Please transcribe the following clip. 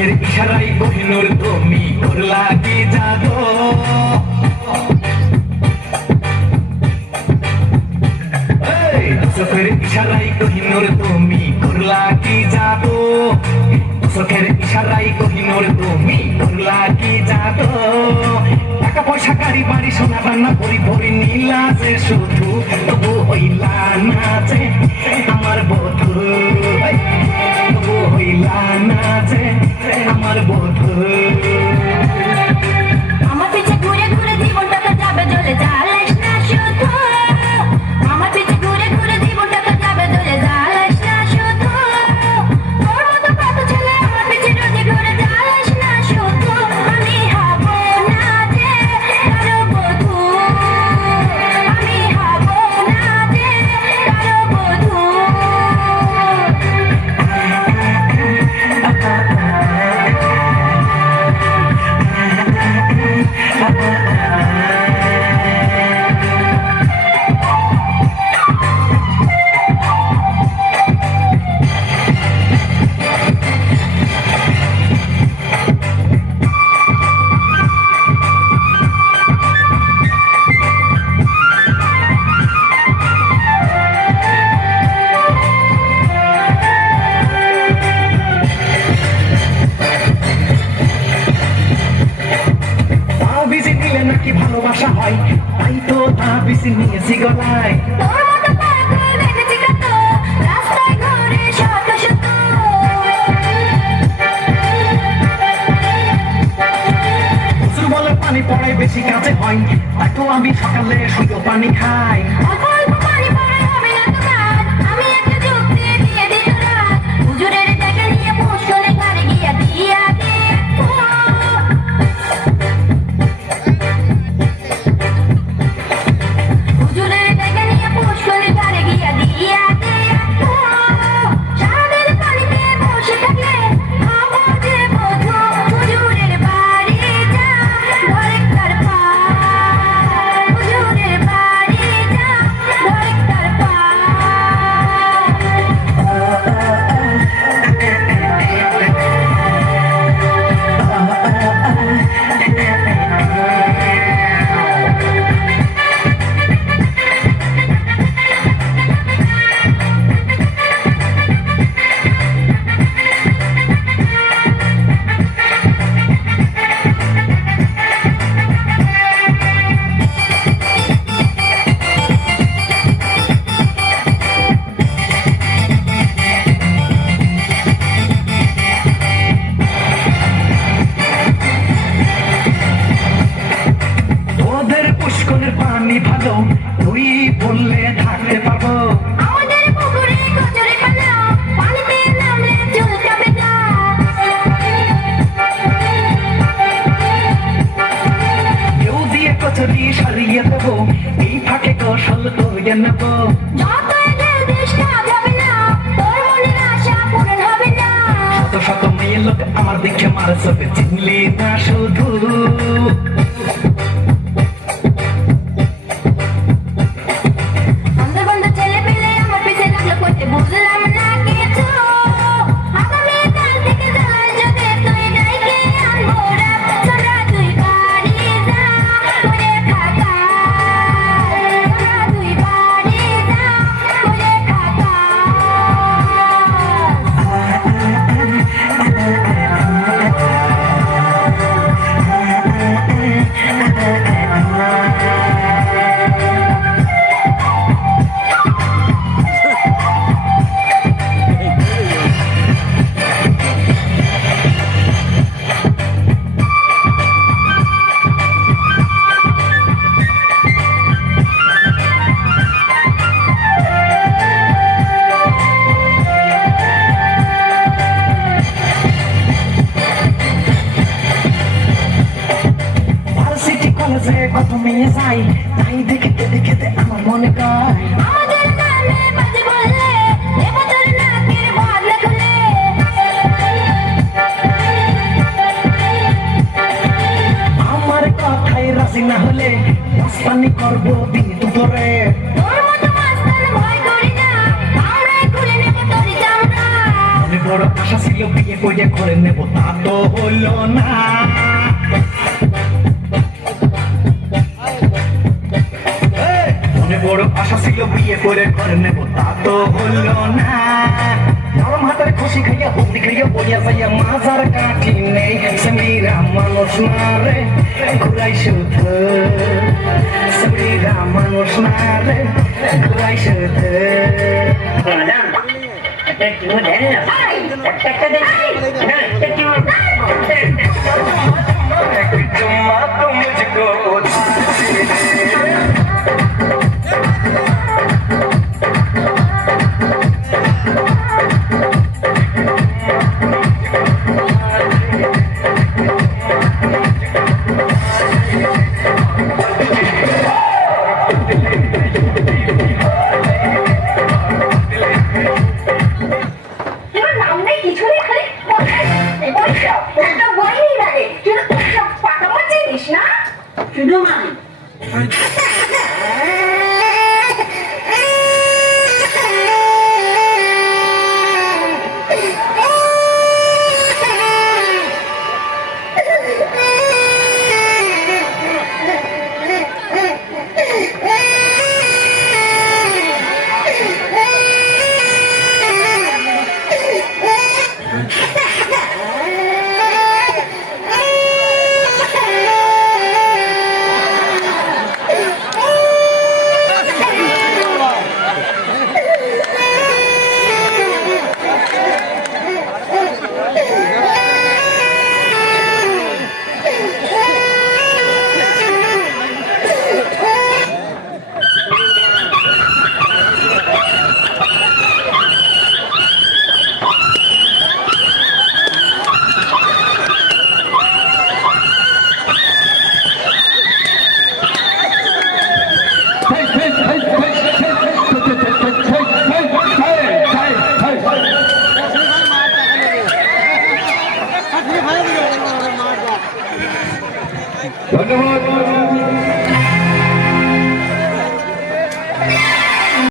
চোখের ইশারায় কোহিনূর তুমি করলা কি জাদু চোখের ইশারায় কোহিনূর তুমি করলা কি জাদু চোখের ইশারায় কোহিনূর তুমি করলা কি জাদু টাকা পয়সা গাড়ি বাড়ি সোনা রান্না ভরি ভরি নীলা যে শুধু তবু হইলা না যে আমার বধূ তবু হইলা না যে আমার বধূ আমার পিছে ঘুরে ঘুরে জীবনটা তো যাবে জ্বলে জ্বালাস না শুধু আমার পিছে ঘুরে ঘুরে জীবনটা তো যাবে জ্বলে জ্বালাস না শুধু তোর মতো কত ছেলে আমার পিছে রোজে ঘুরে জ্বালাস না শুধু আমি হব না যে কারো বধূ আমি হব না যে কারো বধূ নাকি ভালোবাসা হয় তাই তো তা বেশি নিয়েছি গলায় তোর মতো পাগল দেখেছি কত রাস্তায় ঘুরে শত শত হুজুর বলে পানি পড়ায় বেশি কাছে হয় তাই তো আমি সকালে শুধু পানি খাই অল্প অল্প পানি পড়ে হবে না তো কাজ আমি একটা যুক্তি দিয়ে দিত রাত হুজুরের টাকা নিয়ে পুষ্করে ঘরে গিয়া দিয়া দে হুজুরের টাকা নিয়ে পুষ্করে ঘরে গিয়া দিয়া দে সারাদিন পানিতে বসে থাকলে হবো যে বধূ হুজুরের বাড়ি যা ঘরে তার পা হুজুরের বাড়ি যা ঘরে তার পা ওদের পুষ্করের পানি ভালো তুই বললে থাকতে পারবো আমাদের পুকুরে কচুরি পানা পানিতে নামলে চুলকাবে না কেউ দিয়ে কচুরি সারিয়ে দেবো এই ফাঁকে কৌশল করে নেবো যতই ঢেউ দিস কাজ হবে না তোর মনের আশা পূরণ হবে না শত শত মেয়ে লোক আমার দেখে মার চোখে চিনলি না শুধু বন্ধু বন্ধু ছেলে পেলে আমার পিছে লাগলো করতে বুঝলাম না কিছু আগামী কাল থেকে জ্বালায় যদি তুই ডাইকে আনবো রাত তোরা তুই বাড়ি যা করে থাকা তোরা তুই বাড়ি যা করে থাকা ভার্সিটি কলেজে কত মেয়ে যাই তাই দেখতে দেখতে আমার মনে কয় আমাদের নামে বাজে বললে দেবতার নাকের বদলে খুলে আমার কথাই রাজি না হলে মস্তানি করবো দিন দুপুরে তোর মতো মাস্তান ভয় করি না আমরাই খুলে নেব তোর চামড়া বড় আশা ছিল বিয়ে করে ঘরে করে নেব তা তো হলো না। মনে বড় আশা ছিল বিয়ে করে ঘরে নেব তা তো হলো না। নরম হাতের খুশি খাইয়া বন্দি খাইয়া বইয়া যাইয়া মাজার কাঠি নেই সেমিরা মানুষ না রে ঘুরাই শুধু সেমিরা মানুষ না রে ঘুরাই শুধু। ম্যাডাম একটা কিলো দেন না একটা দেন না একটা কিলো चुम्मा तो मुझको তোর নাম নেই কিছু নেই খালি পয়সা একটা বই লাগে কিন্তু পয়সা পাকামো জিনিস না শুধু মানে ধন্যবাদ।